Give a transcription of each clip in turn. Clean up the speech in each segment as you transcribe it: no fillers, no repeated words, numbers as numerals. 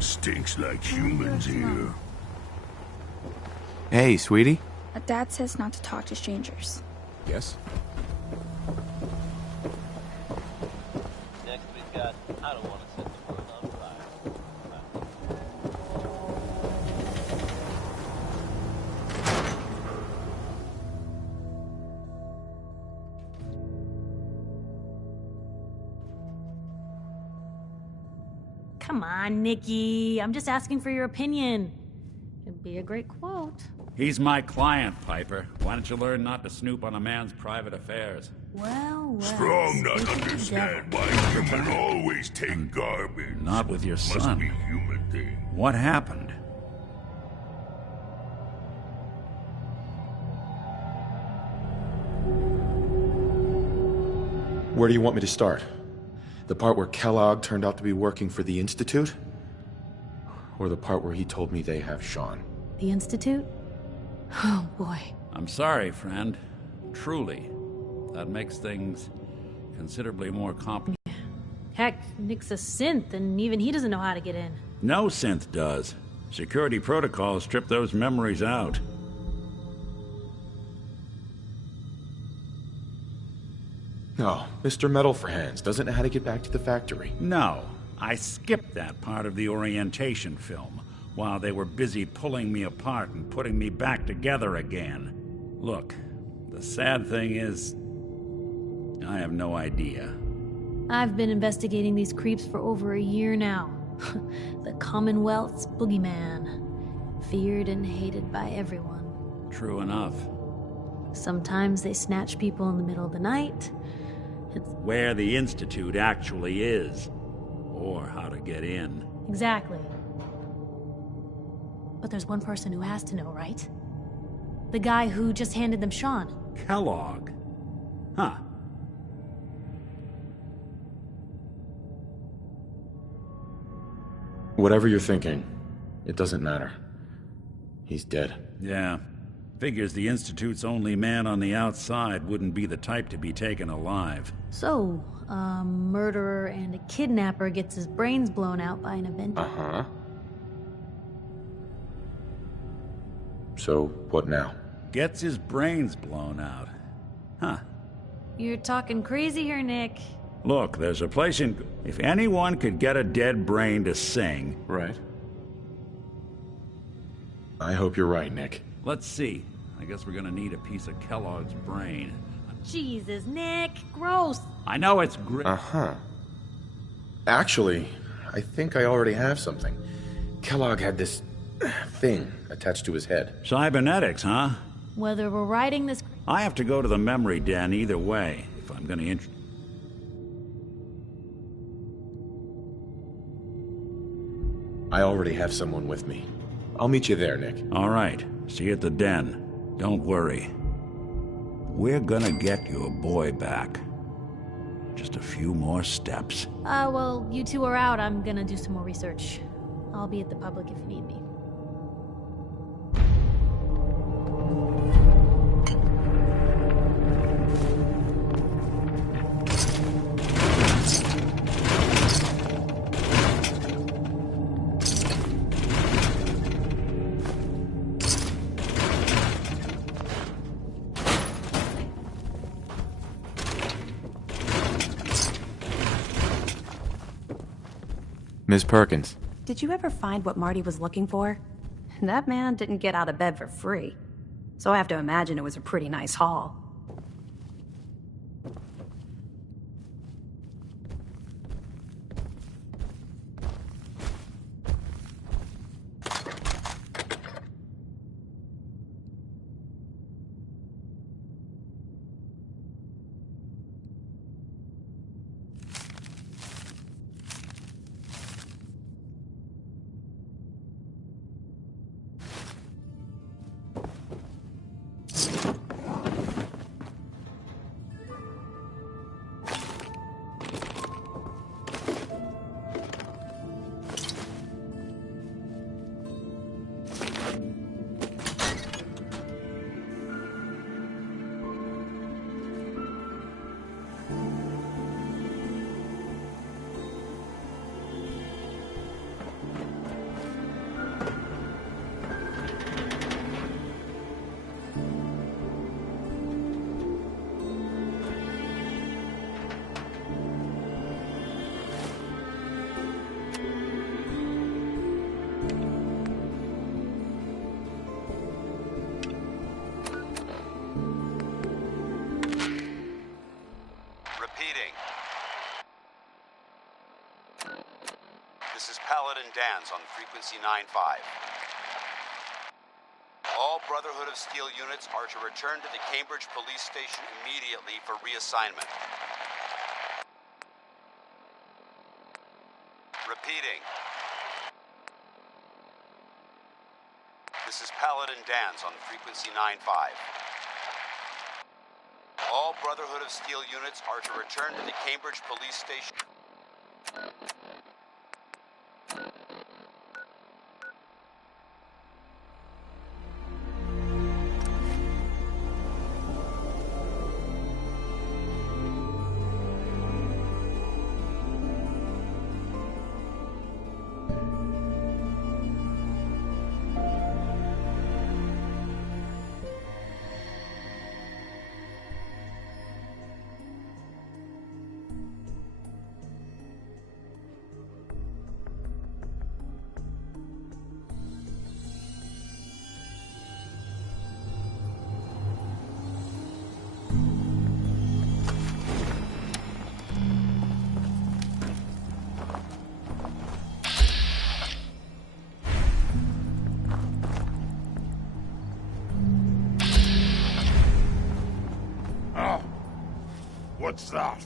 Stinks like humans here. Hey, sweetie. Dad says not to talk to strangers. Yes? Next we've got I don't want to set the world on fire. Come on, Nikki. I'm just asking for your opinion. It'd be a great quote. He's my client, Piper. Why don't you learn not to snoop on a man's private affairs? Well. Strong not understand why human always take garbage. Not with your Must son. be human thing. What happened? Where do you want me to start? The part where Kellogg turned out to be working for the Institute? Or the part where he told me they have Sean? The Institute? Oh, boy. I'm sorry, friend. Truly. That makes things considerably more complicated. Heck, Nick's a synth, and even he doesn't know how to get in. No synth does. Security protocols strip those memories out. No, Mr. Metal for Hands doesn't know how to get back to the factory. No, I skipped that part of the orientation film while they were busy pulling me apart and putting me back together again. Look, the sad thing is, I have no idea. I've been investigating these creeps for over a year now. The Commonwealth's boogeyman. Feared and hated by everyone. True enough. Sometimes they snatch people in the middle of the night. Where the Institute actually is. Or how to get in. Exactly. But there's one person who has to know, right? The guy who just handed them Sean. Kellogg. Huh. Whatever you're thinking, it doesn't matter. He's dead. Yeah. Figures the Institute's only man on the outside wouldn't be the type to be taken alive. So, a murderer and a kidnapper gets his brains blown out by an Avenger. Uh-huh. So, what now? Gets his brains blown out. Huh. You're talking crazy here, Nick. Look, there's a place in... If anyone could get a dead brain to sing... Right. I hope you're right, Nick. Let's see. I guess we're gonna need a piece of Kellogg's brain. Jesus, Nick. Gross. I know it's great. Uh-huh. Actually, I think I already have something. Kellogg had this thing attached to his head. Cybernetics, huh? Whether we're writing this... I have to go to the memory den either way, if I'm gonna I already have someone with me. I'll meet you there, Nick. All right. See you at the den. Don't worry. We're gonna get your boy back. Just a few more steps. Well, you two are out. I'm gonna do some more research. I'll be at the public if you need me. Ms. Perkins. Did you ever find what Marty was looking for? That man didn't get out of bed for free. So I have to imagine it was a pretty nice haul. Repeating. This is Paladin Dan's on frequency 9-5. All Brotherhood of Steel units are to return to the Cambridge police station immediately for reassignment. Repeating. This is Paladin Dan's on frequency 9-5. All Brotherhood of Steel units are to return to the Cambridge police station. What's that?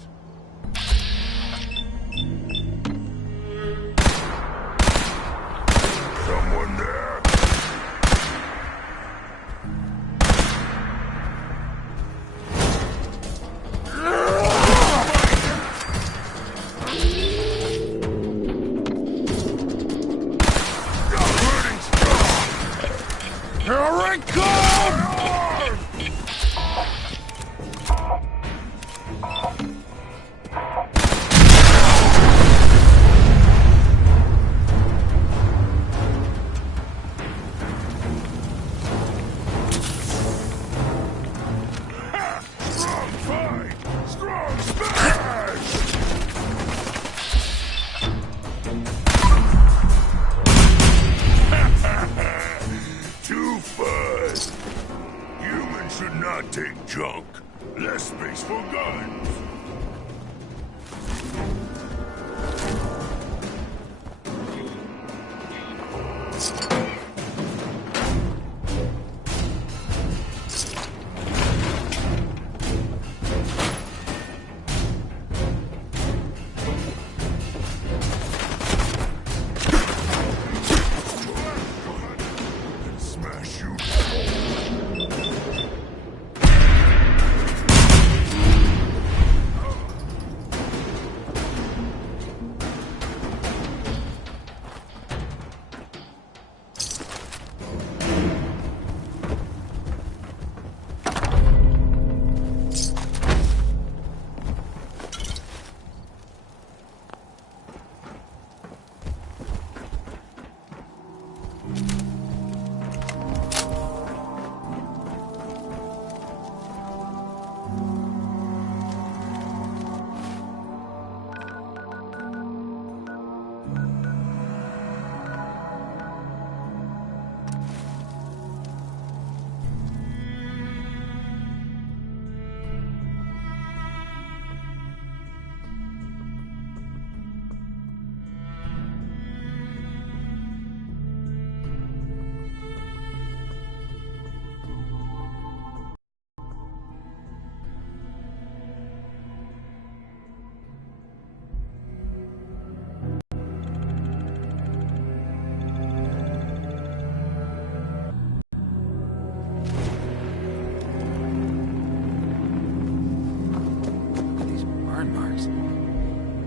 Someone there? Here I come! Take junk. Less space for guns. Smash you.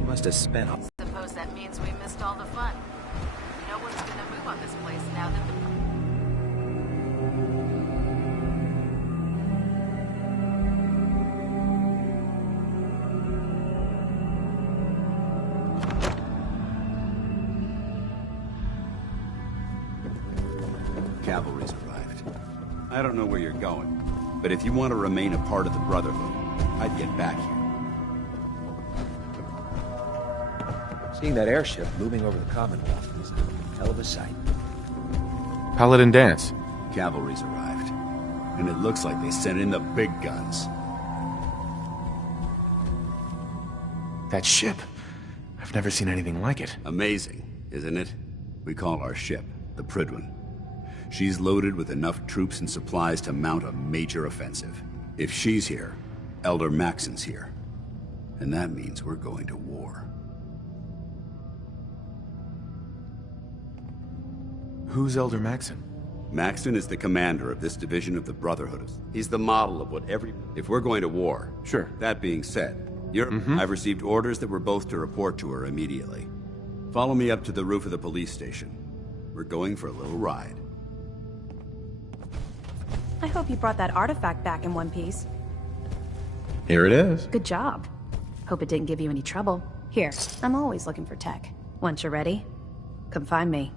Must have spent all. Suppose that means we missed all the fun. No one's gonna move on this place now that the cavalry's arrived. I don't know where you're going, but if you want to remain a part of the Brotherhood, I'd get back here. Seeing that airship moving over the Commonwealth is a hell of a sight. Paladin Dance. Cavalry's arrived, and it looks like they sent in the big guns. That ship. I've never seen anything like it. Amazing, isn't it? We call our ship the Prydwen. She's loaded with enough troops and supplies to mount a major offensive. If she's here, Elder Maxon's here. And that means we're going to war. Who's Elder Maxon? Maxon is the commander of this division of the Brotherhood. He's the model of what If we're going to war... Sure. That being said, I've received orders that we're both to report to her immediately. Follow me up to the roof of the police station. We're going for a little ride. I hope you brought that artifact back in one piece. Here it is. Good job. Hope it didn't give you any trouble. Here, I'm always looking for tech. Once you're ready, come find me.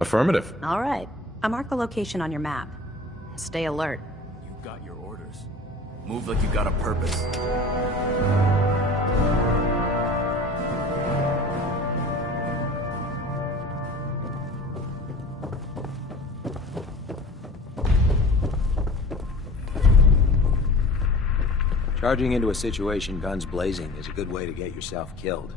Affirmative. All right. I mark the location on your map. Stay alert. You got your orders. Move like you got a purpose. Charging into a situation guns blazing is a good way to get yourself killed.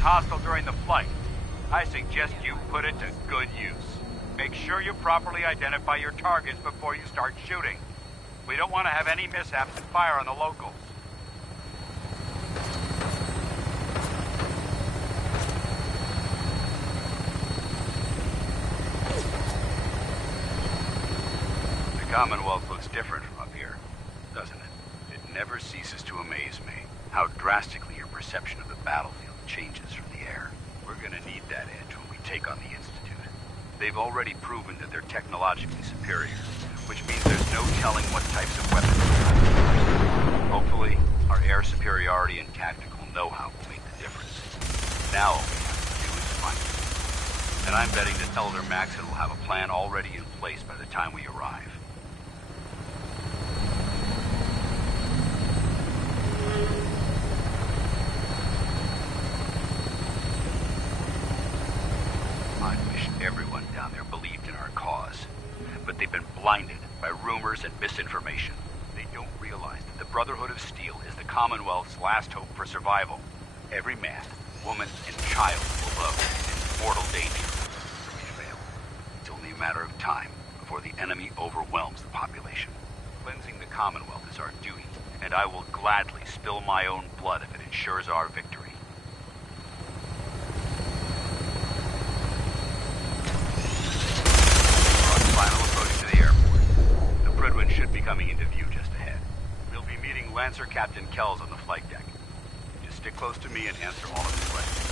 Hostile during the flight. I suggest you put it to good use. Make sure you properly identify your targets before you start shooting. We don't want to have any mishaps and fire on the locals. The Commonwealth looks different from up here, doesn't it? It never ceases to amaze me how drastically your perception of the battlefield changes from the air. We're gonna need that edge when we take on the Institute. They've already proven that they're technologically superior, which means there's no telling what types of weapons we'll have. Hopefully, our air superiority and tactical know-how will make the difference. Now all we have to do is find it. And I'm betting that Elder Maxon will have a plan already in place by the time we arrive. I wish everyone down there believed in our cause. But they've been blinded by rumors and misinformation. They don't realize that the Brotherhood of Steel is the Commonwealth's last hope for survival. Every man, woman, and child below is in mortal danger. If we fail, it's only a matter of time before the enemy overwhelms the population. Cleansing the Commonwealth is our duty, and I will gladly spill my own blood if it ensures our victory. Final approach to the airport. The Prydwen should be coming into view just ahead. We'll be meeting Lancer Captain Kells on the flight deck. Just stick close to me and answer all of his questions.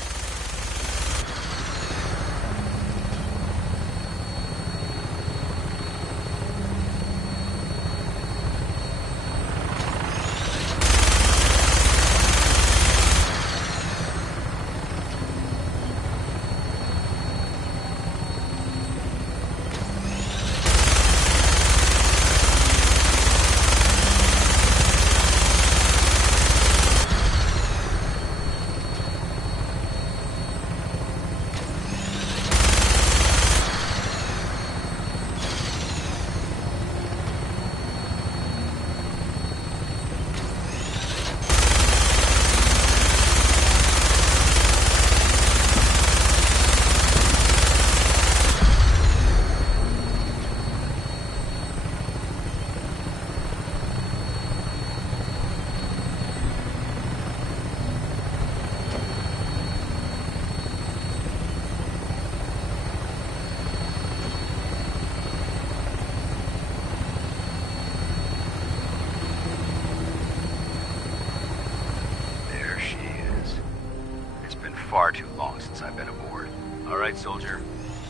far too long since I've been aboard. All right, soldier.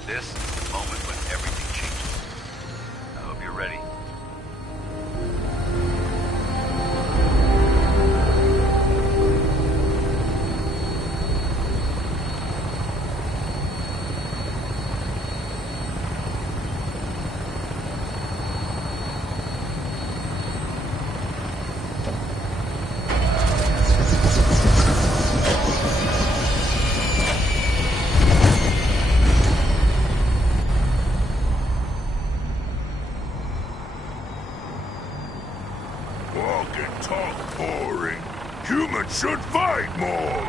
This is the moment when everything changes. I hope you're ready. Walk and talk boring. Humans should fight more.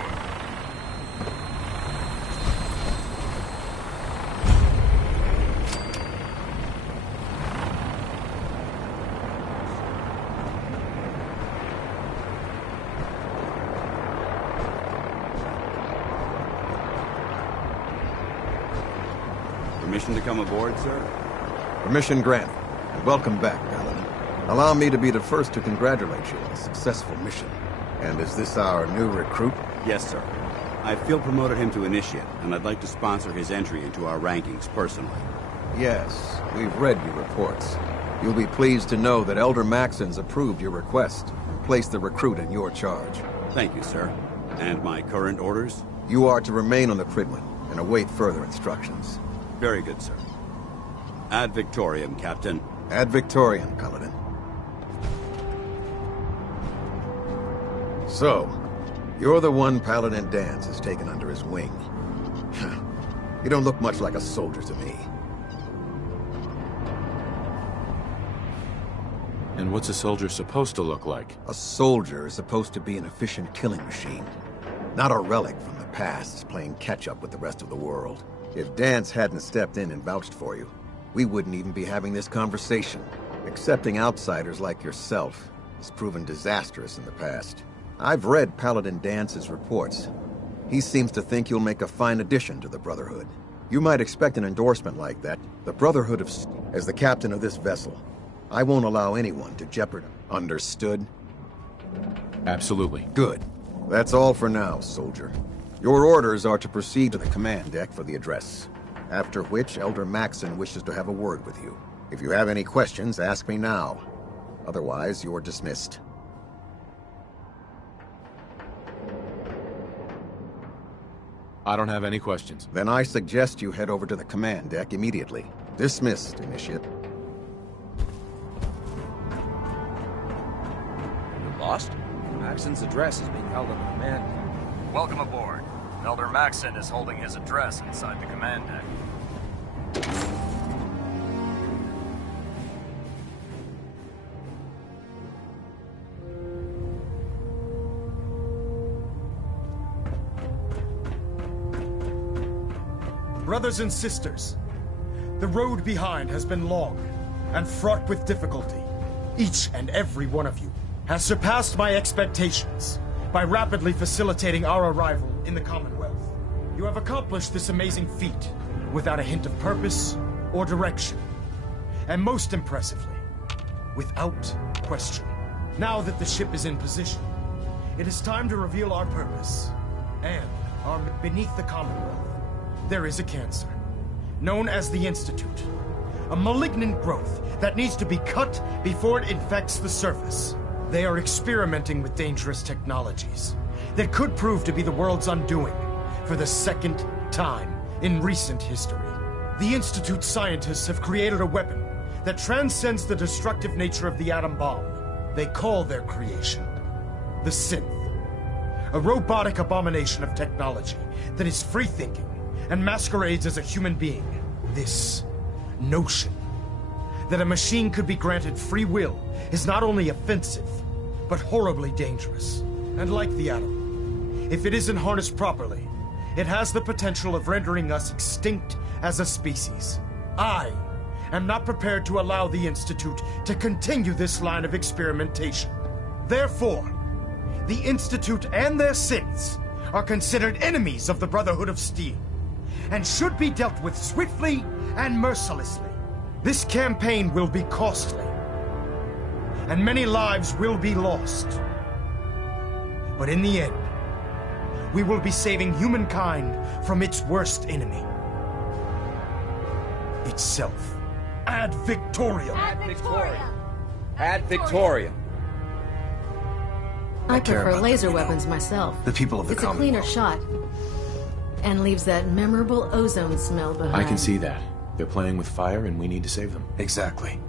Permission to come aboard, sir? Permission granted. And welcome back, Paladin. Allow me to be the first to congratulate you on a successful mission. And is this our new recruit? Yes, sir. I feel promoted him to initiate, and I'd like to sponsor his entry into our rankings personally. Yes, we've read your reports. You'll be pleased to know that Elder Maxon's approved your request and placed the recruit in your charge. Thank you, sir. And my current orders? You are to remain on the Prydwen and await further instructions. Very good, sir. Ad Victoriam, Captain. Ad Victoriam, Paladin. So, you're the one Paladin Danse has taken under his wing. You don't look much like a soldier to me. And what's a soldier supposed to look like? A soldier is supposed to be an efficient killing machine, not a relic from the past playing catch-up with the rest of the world. If Danse hadn't stepped in and vouched for you, we wouldn't even be having this conversation. Accepting outsiders like yourself has proven disastrous in the past. I've read Paladin Dance's reports. He seems to think you'll make a fine addition to the Brotherhood. You might expect an endorsement like that. The Brotherhood of... As the captain of this vessel, I won't allow anyone to jeopardize. Understood? Absolutely. Good. That's all for now, soldier. Your orders are to proceed to the command deck for the address, after which Elder Maxon wishes to have a word with you. If you have any questions, ask me now. Otherwise, you're dismissed. I don't have any questions. Then I suggest you head over to the command deck immediately. Dismissed, Initiate. You're lost? Maxon's address is being held on the command deck. Welcome aboard. Elder Maxon is holding his address inside the command deck. Brothers and sisters, the road behind has been long and fraught with difficulty. Each and every one of you has surpassed my expectations by rapidly facilitating our arrival in the Commonwealth. You have accomplished this amazing feat without a hint of purpose or direction. And most impressively, without question. Now that the ship is in position, it is time to reveal our purpose. And beneath the Commonwealth, there is a cancer, known as the Institute. A malignant growth that needs to be cut before it infects the surface. They are experimenting with dangerous technologies that could prove to be the world's undoing for the second time in recent history. The Institute scientists have created a weapon that transcends the destructive nature of the atom bomb. They call their creation the Synth. A robotic abomination of technology that is free-thinking and masquerades as a human being. This notion that a machine could be granted free will is not only offensive, but horribly dangerous. And like the atom, if it isn't harnessed properly, it has the potential of rendering us extinct as a species. I am not prepared to allow the Institute to continue this line of experimentation. Therefore, the Institute and their synths are considered enemies of the Brotherhood of Steel, and should be dealt with swiftly and mercilessly. This campaign will be costly, and many lives will be lost. But in the end, we will be saving humankind from its worst enemy. Itself. Ad Victoriam! Ad Victoriam! Ad Victoriam! I care prefer about the laser people. weapons myself. The people of the It's a cleaner shot. And leaves that memorable ozone smell behind. I can see that. They're playing with fire and we need to save them. Exactly.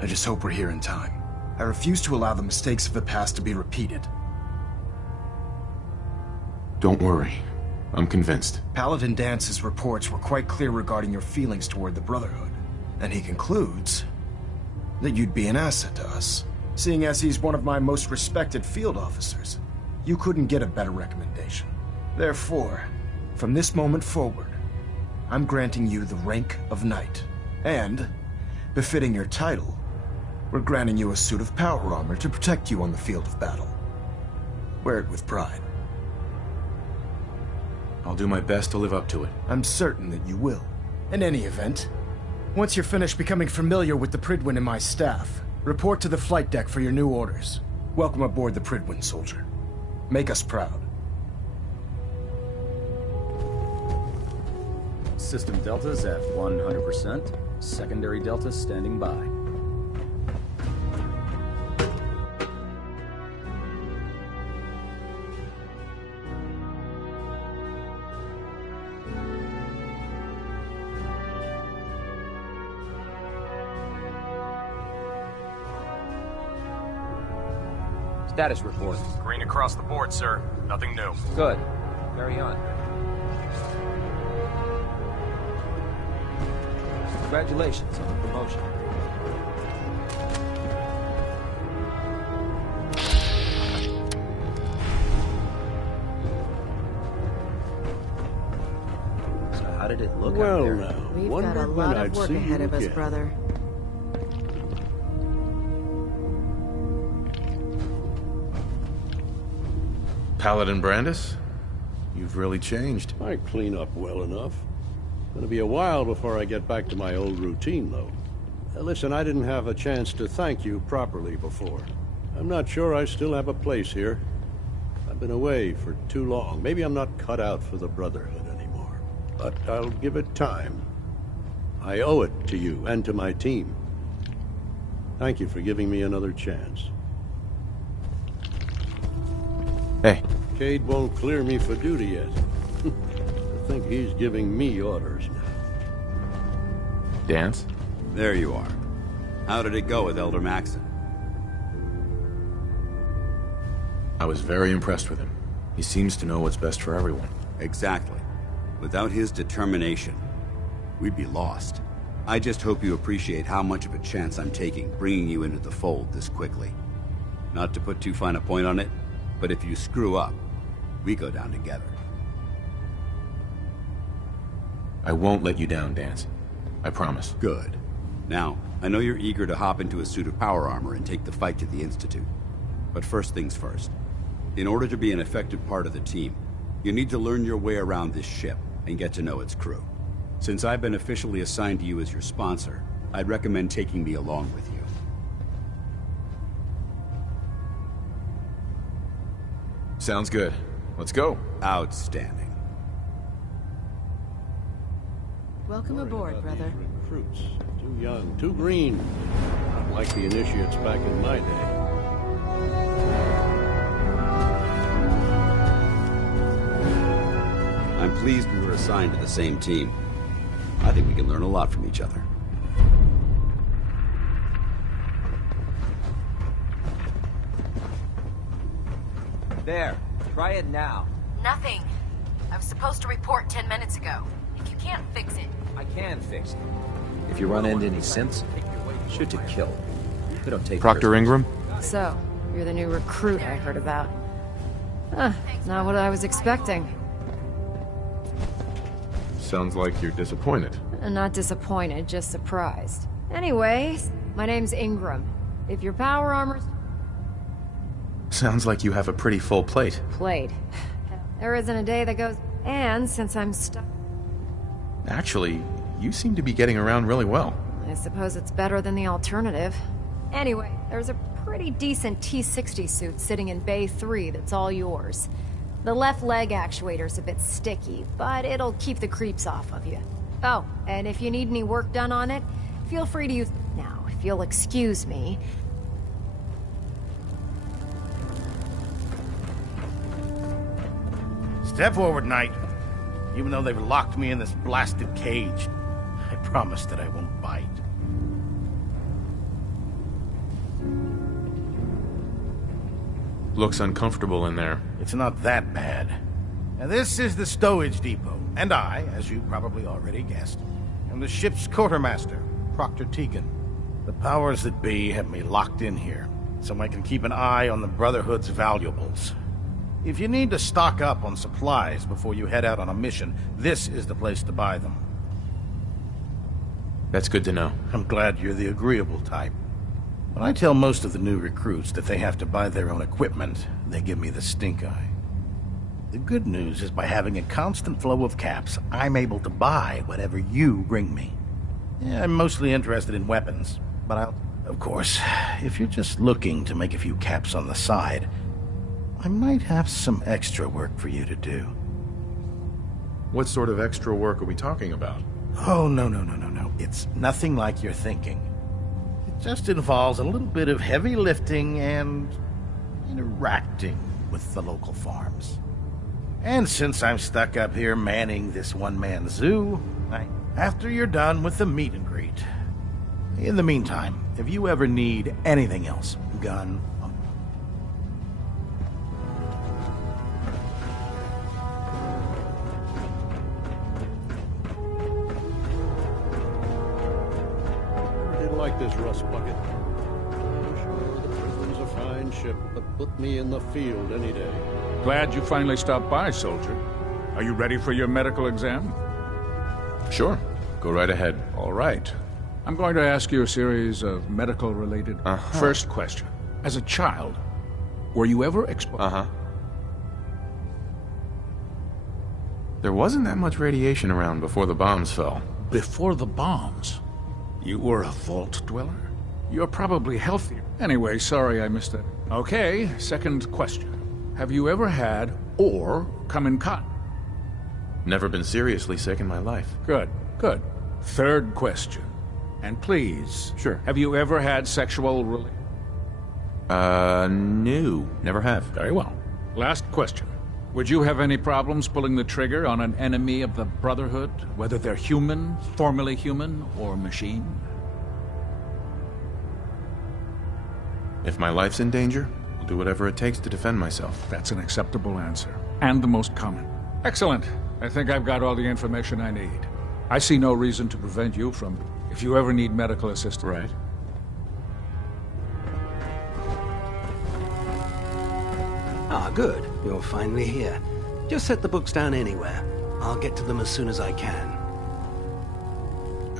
I just hope we're here in time. I refuse to allow the mistakes of the past to be repeated. Don't worry. I'm convinced. Paladin Dance's reports were quite clear regarding your feelings toward the Brotherhood. And he concludes that you'd be an asset to us. Seeing as he's one of my most respected field officers, you couldn't get a better recommendation. Therefore, from this moment forward, I'm granting you the rank of Knight. And, befitting your title, we're granting you a suit of power armor to protect you on the field of battle. Wear it with pride. I'll do my best to live up to it. I'm certain that you will. In any event, once you're finished becoming familiar with the Prydwen and my staff, report to the flight deck for your new orders. Welcome aboard the Prydwen, soldier. Make us proud. System deltas at 100%. Secondary deltas standing by. Status report. Green across the board, sir. Nothing new. Good. Carry on. Congratulations on the promotion. So how did it look out Well, there? now, We've got a wondered when lot I'd of work see ahead you of us, again. brother. Paladin Brandis? You've really changed. I clean up well enough. Gonna be a while before I get back to my old routine, though. Listen, I didn't have a chance to thank you properly before. I'm not sure I still have a place here. I've been away for too long. Maybe I'm not cut out for the Brotherhood anymore. But I'll give it time. I owe it to you and to my team. Thank you for giving me another chance. Hey. Cade won't clear me for duty yet. I think he's giving me orders now. Dance? There you are. How did it go with Elder Maxon? I was very impressed with him. He seems to know what's best for everyone. Exactly. Without his determination, we'd be lost. I just hope you appreciate how much of a chance I'm taking bringing you into the fold this quickly. Not to put too fine a point on it, but if you screw up, we go down together. I won't let you down, Dance. I promise. Good. Now, I know you're eager to hop into a suit of power armor and take the fight to the Institute. But first things first. In order to be an effective part of the team, you need to learn your way around this ship and get to know its crew. Since I've been officially assigned to you as your sponsor, I'd recommend taking me along with you. Sounds good. Let's go. Outstanding. Welcome aboard, brother. Recruits. Too young, too green. Not like the initiates back in my day. I'm pleased we were assigned to the same team. I think we can learn a lot from each other. There. Try it now. Nothing. I was supposed to report 10 minutes ago. If you can't fix it... I can fix it. If you run into any synths, shoot to kill. We don't take Proctor prisoners. Ingram? So, you're the new recruit I heard about. Not what I was expecting. Sounds like you're disappointed. Not disappointed, just surprised. Anyway, my name's Ingram. If your power armor's Sounds like you have a pretty full plate. played, there isn't a day that goes... And since I'm stuck... Actually, you seem to be getting around really well. I suppose it's better than the alternative. Anyway, there's a pretty decent T-60 suit sitting in Bay 3 that's all yours. The left leg actuator's a bit sticky, but it'll keep the creeps off of you. Oh, and if you need any work done on it, feel free to use... Now, if you'll excuse me... Step forward, Knight. Even though they've locked me in this blasted cage, I promise that I won't bite. Looks uncomfortable in there. It's not that bad. Now, this is the stowage depot, and I, as you probably already guessed, am the ship's quartermaster, Proctor Tegan. The powers that be have me locked in here, so I can keep an eye on the Brotherhood's valuables. If you need to stock up on supplies before you head out on a mission, this is the place to buy them. That's good to know. I'm glad you're the agreeable type. When I tell most of the new recruits that they have to buy their own equipment, they give me the stink eye. The good news is by having a constant flow of caps, I'm able to buy whatever you bring me. Yeah, I'm mostly interested in weapons, but I'll... Of course, if you're just looking to make a few caps on the side, I might have some extra work for you to do. What sort of extra work are we talking about? Oh, no. It's nothing like you're thinking. It just involves a little bit of heavy lifting and interacting with the local farms. And since I'm stuck up here manning this one-man zoo, after you're done with the meet and greet. In the meantime, if you ever need anything else, gun... Like this rust bucket. I'm sure the Prison's a fine ship, but put me in the field any day. Glad you finally stopped by, soldier. Are you ready for your medical exam? Sure. Go right ahead. All right. I'm going to ask you a series of medical-related... First question. As a child, were you ever exposed? There wasn't that much radiation around before the bombs fell. Before the bombs? You were a vault dweller? You're probably healthier. Anyway, sorry I missed that. Okay, second question. Have you ever had or come in contact? Never been seriously sick in my life. Good. Third question. And please... Sure. Have you ever had sexual relations? No. Never have. Very well. Last question. Would you have any problems pulling the trigger on an enemy of the Brotherhood, whether they're human, formerly human, or machine? If my life's in danger, I'll do whatever it takes to defend myself. That's an acceptable answer, and the most common. Excellent. I think I've got all the information I need. I see no reason to prevent you from, if you ever need medical assistance. Right. Ah, good. You're finally here. Just set the books down anywhere. I'll get to them as soon as I can.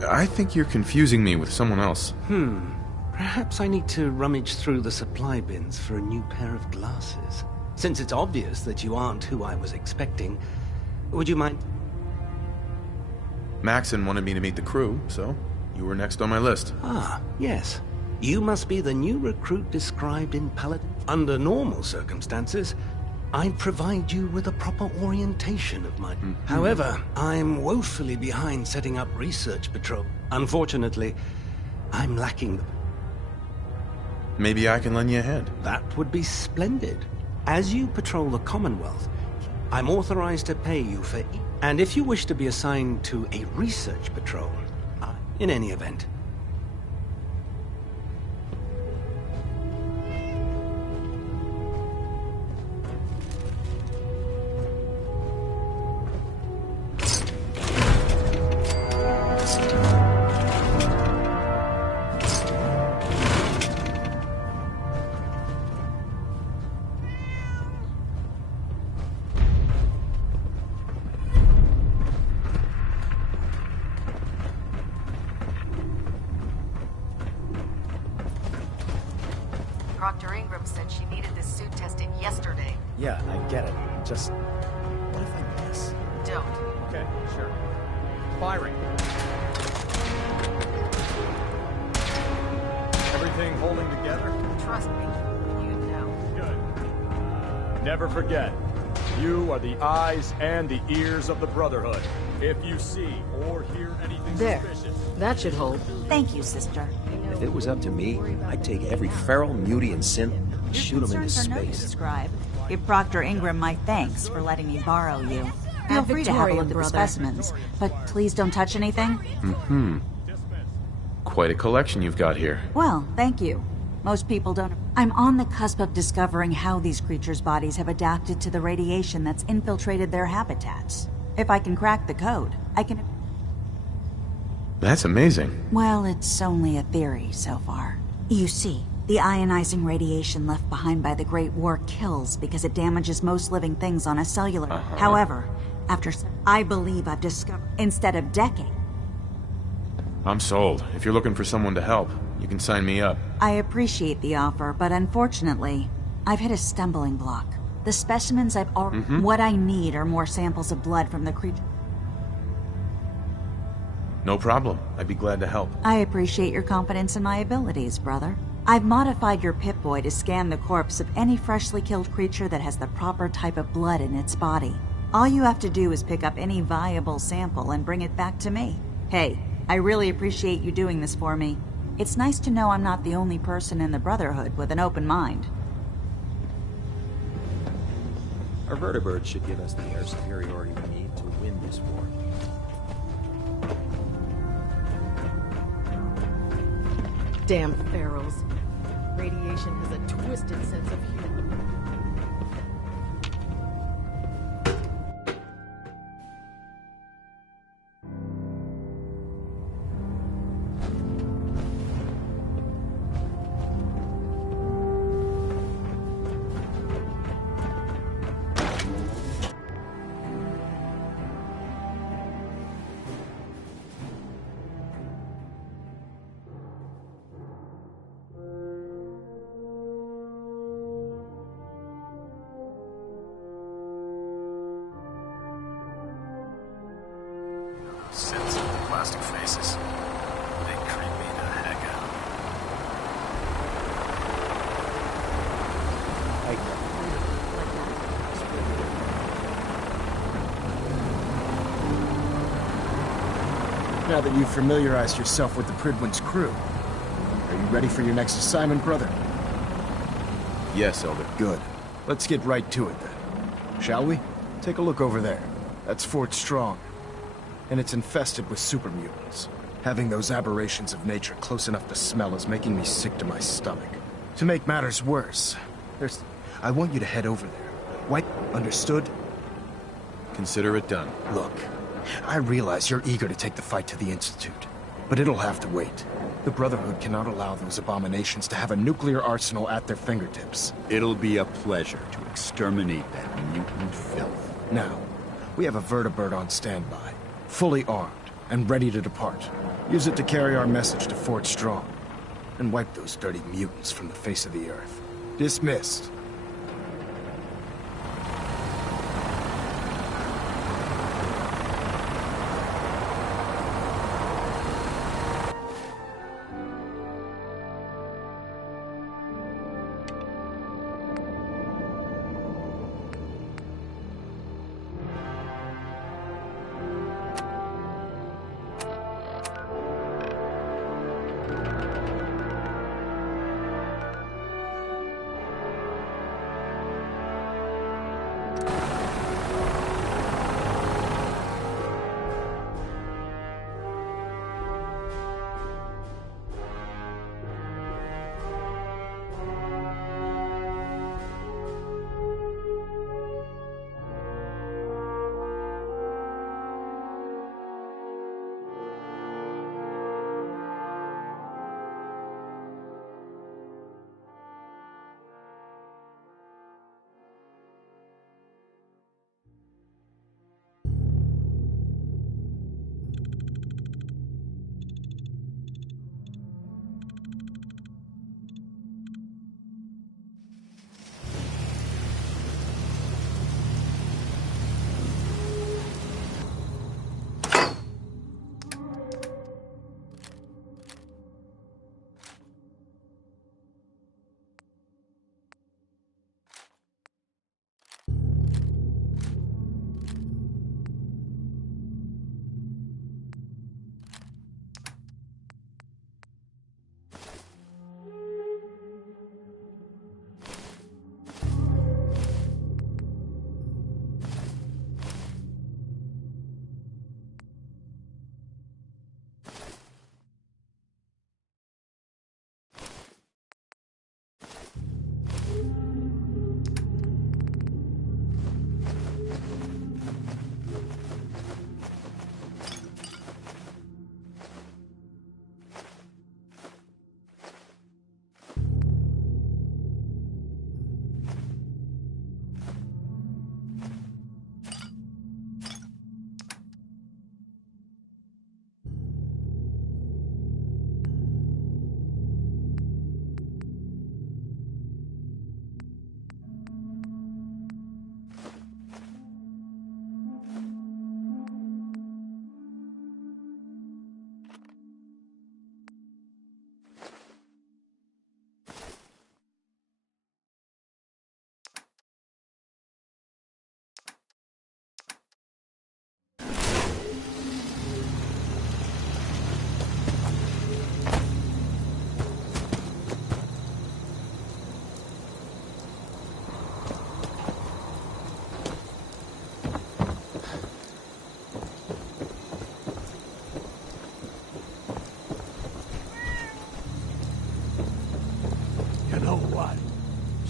I think you're confusing me with someone else. Perhaps I need to rummage through the supply bins for a new pair of glasses. Since it's obvious that you aren't who I was expecting, would you mind... Maxon wanted me to meet the crew, so you were next on my list. Ah, yes. You must be the new recruit described in Paladin. Under normal circumstances, I'd provide you with a proper orientation of my... However, I'm woefully behind setting up research patrol. Unfortunately, I'm lacking the... Maybe I can lend you a hand. That would be splendid. As you patrol the Commonwealth, I'm authorized to pay you for... And if you wish to be assigned to a research patrol, in any event... Dr. Ingram said she needed this suit tested yesterday. Yeah, I get it. Just... what if I miss? Don't. Okay, sure. Firing. Everything holding together? Trust me, you know. Good. Never forget, You are the eyes and the ears of the Brotherhood. If you see or hear anything There. suspicious... That should hold. Thank you, sister. If it was up to me, I'd take every feral, mutie, and synth and shoot them into Concerns are noted, space. Scribe. Give Proctor Ingram my thanks for letting me borrow you. Feel free to have a look at the specimens, but please don't touch anything. Mm-hmm. Quite a collection you've got here. Well, thank you. Most people don't. I'm on the cusp of discovering how these creatures' bodies have adapted to the radiation that's infiltrated their habitats. If I can crack the code, I can... That's amazing. Well, it's only a theory so far. You see, the ionizing radiation left behind by the Great War kills because it damages most living things on a cellular... However, I believe I've discovered... Instead of decades... I'm sold. If you're looking for someone to help, you can sign me up. I appreciate the offer, but unfortunately, I've hit a stumbling block. The specimens I've already... What I need are more samples of blood from the creature. No problem. I'd be glad to help. I appreciate your confidence in my abilities, brother. I've modified your Pip-Boy to scan the corpse of any freshly killed creature that has the proper type of blood in its body. All you have to do is pick up any viable sample and bring it back to me. Hey, I really appreciate you doing this for me. It's nice to know I'm not the only person in the Brotherhood with an open mind. Our vertibirds should give us the air superiority we need to win this war. Damn ferals. Radiation has a twisted sense of humor. Synths with the plastic faces. They creep me the heck out. Now that you've familiarized yourself with the Pridwin's crew, are you ready for your next assignment, brother? Yes, Elder. Good. Let's get right to it then. Shall we? Take a look over there. That's Fort Strong. And it's infested with super mutants. Having those aberrations of nature close enough to smell is making me sick to my stomach. To make matters worse, I want you to head over there. Understood? Consider it done. Look, I realize you're eager to take the fight to the Institute, but it'll have to wait. The Brotherhood cannot allow those abominations to have a nuclear arsenal at their fingertips. It'll be a pleasure to exterminate that mutant filth. Now, we have a vertibird on standby, fully armed and ready to depart. Use it to carry our message to Fort Strong, and wipe those dirty mutants from the face of the earth. Dismissed.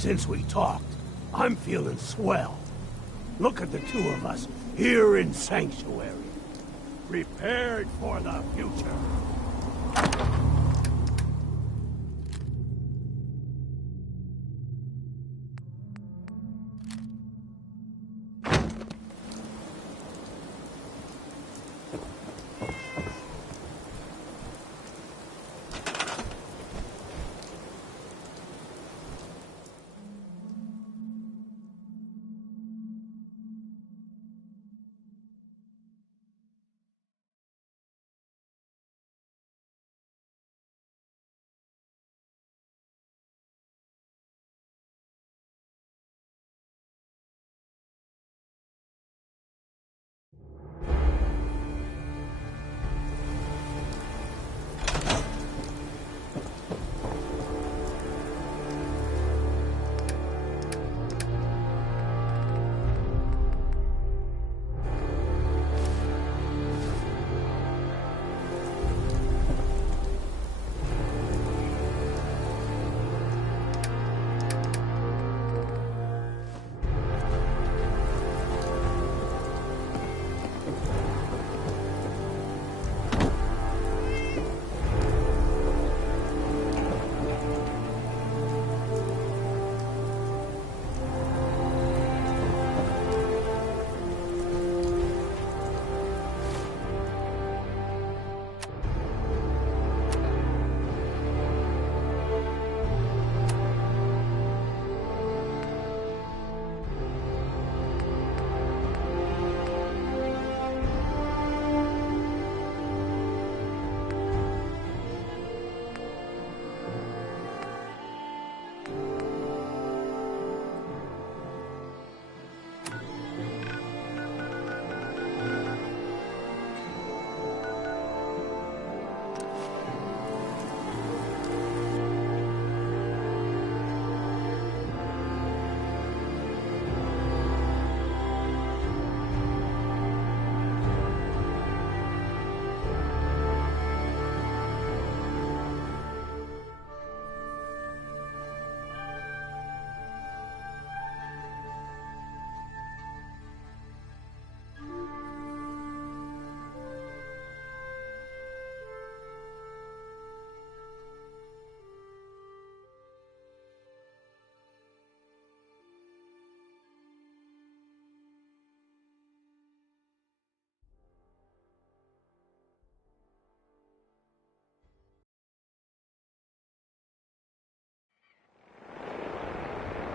Since we talked, I'm feeling swell. Look at the two of us here in Sanctuary, prepared for the future.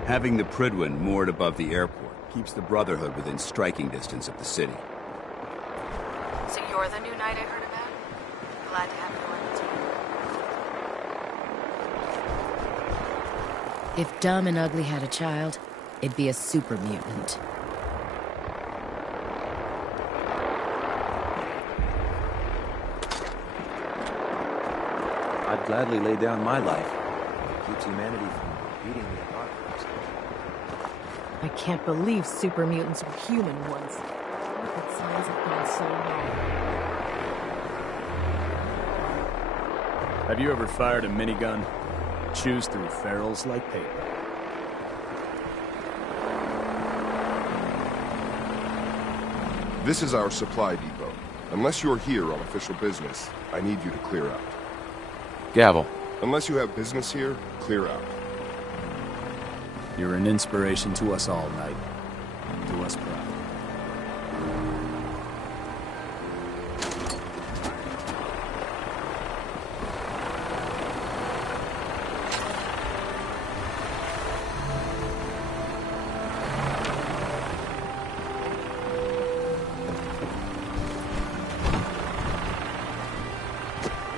Having the Prydwen moored above the airport keeps the Brotherhood within striking distance of the city. So you're the new knight I heard about? Glad to have you on the team. If Dumb and Ugly had a child, it'd be a super mutant. I'd gladly lay down my life. It keeps humanity from beating the apocalypse. I can't believe super mutants were human once. Rocket science have gone so wrong. Have you ever fired a minigun? Chews through ferals like paper. This is our supply depot. Unless you're here on official business, I need you to clear out. Gavel. Unless you have business here, clear out. You're an inspiration to us all, Knight. To us proud.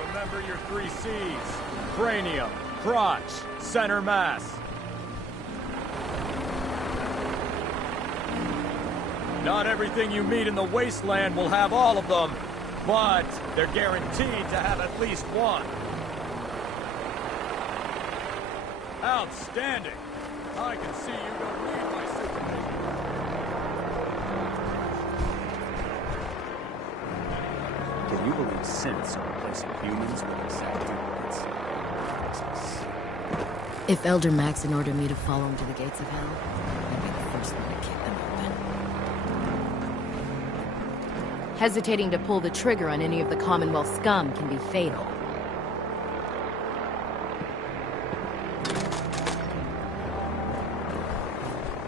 Remember your 3 C's. Cranium, crotch, center mass. Not everything you meet in the wasteland will have all of them, but they're guaranteed to have at least one. Outstanding! I can see you don't need my supervision. Can you believe synths are replacing humans with exact duplicates? If Elder Maxon ordered me to follow him to the gates of hell, I'd be the first one to kick them open. Hesitating to pull the trigger on any of the Commonwealth scum can be fatal.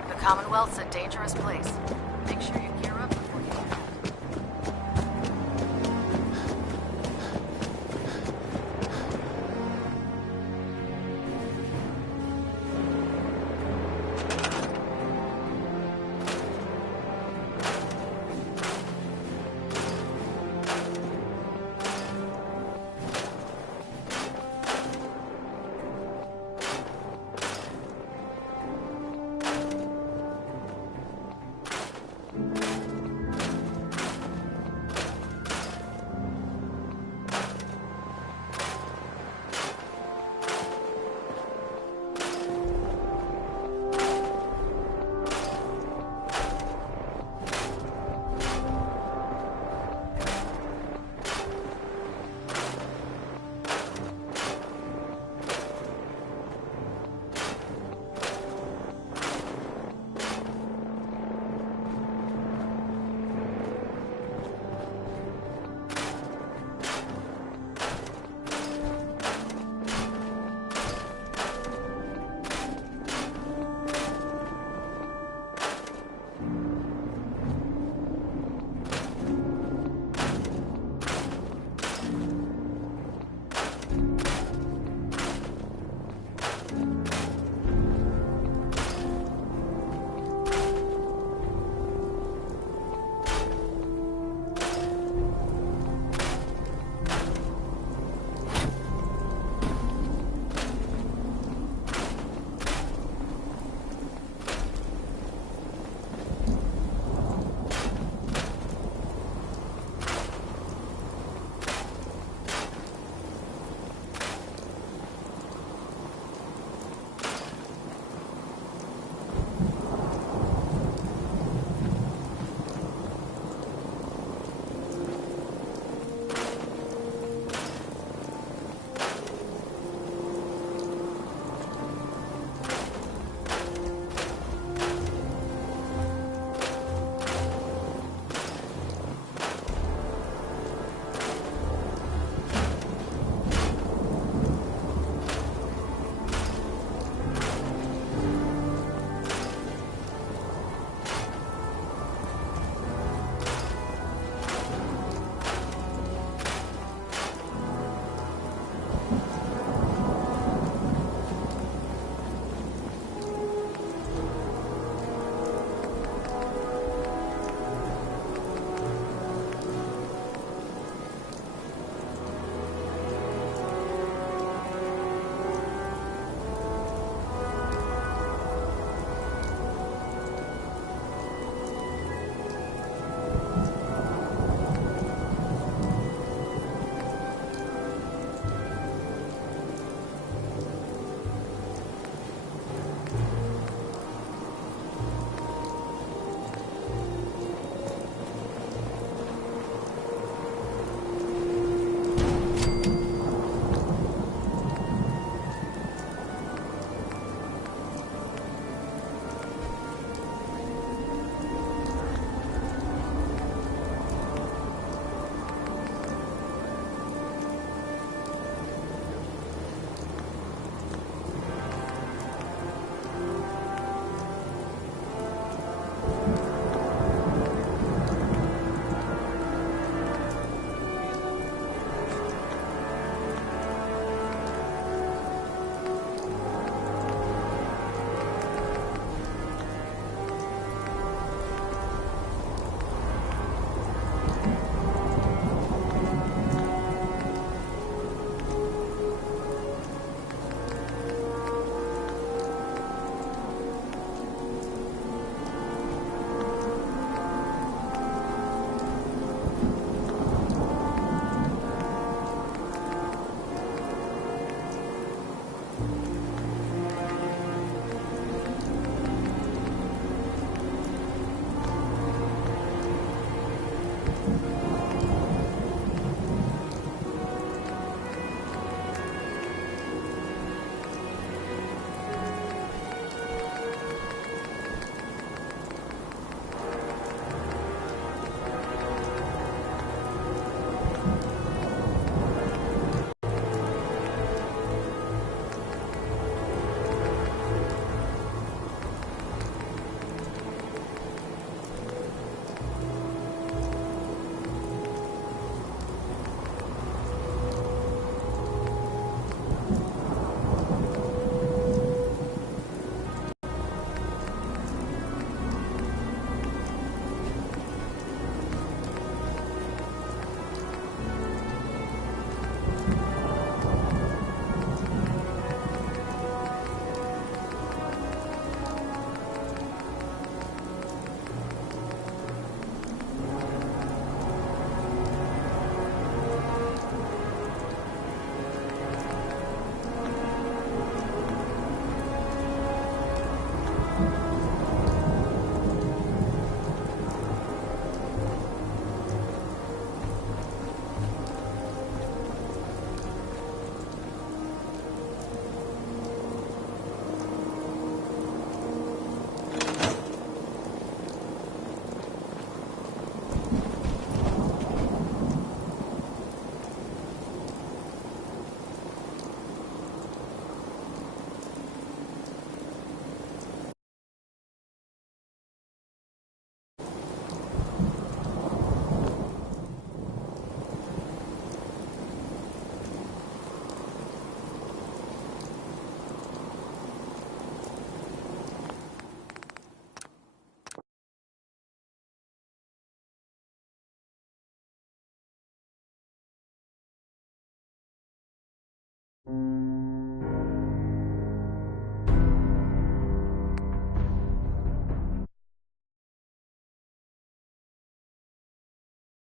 The Commonwealth's a dangerous place. Make sure you